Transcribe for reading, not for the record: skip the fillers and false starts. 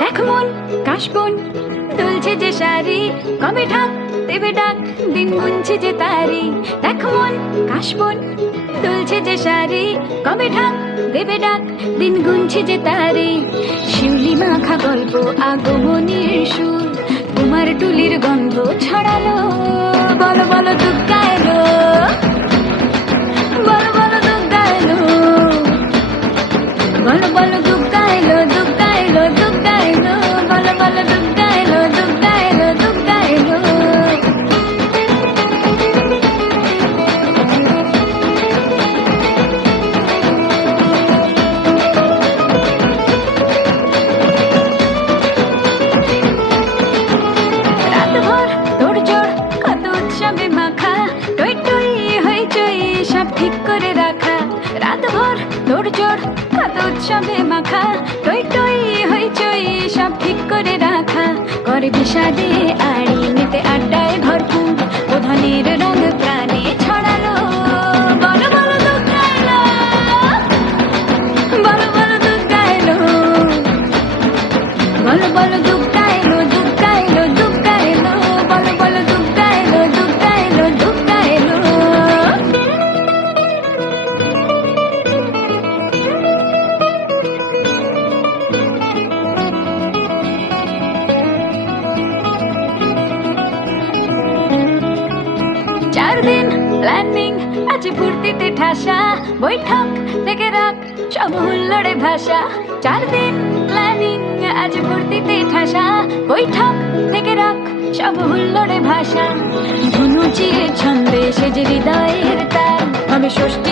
দেখ মন কাশবন দুলছে যে শাড়ি, কবে ঢাক দেবে ডাক, দিন গুনছে যে তারি। দেখ মন কাশবন দুলছে যে শাড়ি, কবে ঢাক দেবে ডাক, দিন গুনছে যে তারি। শিউলি মাখা গল্প আগমনীর সুর, তোমার টুলির গন্ধ ছড়ালো। বলো বলো দুগ্গা এলো, বলো বলো দুগ্গা এলো, বলো বলো দুগ্গা এলো, দুগ্গা এলো, দুগ্গা এলো, বলো বলো দুগ্গা এলো, দুগ্গা এলো, দুগ্গা এলো। রাতভর তোড়জোড় কত উৎসবে মাখা, টই টই হইচই সব ঠিক করে রাখা। রাতভর তোড়জোড় কত উৎসবে মাখা, টই টই হইচই সব ঠিক করে রাখা। করে বিষাদে আড়ি মেতে আড্ডায় ভরপুর, প্রধানের রঙ প্রাণে ছড়ালো। বলো বলো দুগ্গা এলো, বলো বলো দুগ্গা এলো, বলো বলো দুগ্গা এলো, দুগ্গা এলো, দুগ্গা এলো, বলো বলো দুগ্গা এলো, দুগ্গা এলো, দুগ্গা এলো। চার দিন প্ল্যানিং আছে ফুর্তিতে ঠাসা, বৈঠক থেকে রাখ সব হুল্লোড়ে ভাষা। চার দিন প্ল্যানিং আছে ফুর্তিতে ঠাসা, বৈঠক থেকে রাখ সব হুল্লোড়ে ভাষা। ধনু চিরে ছন্দে সে যে হৃদয়ের তার, হবে ষষ্ঠ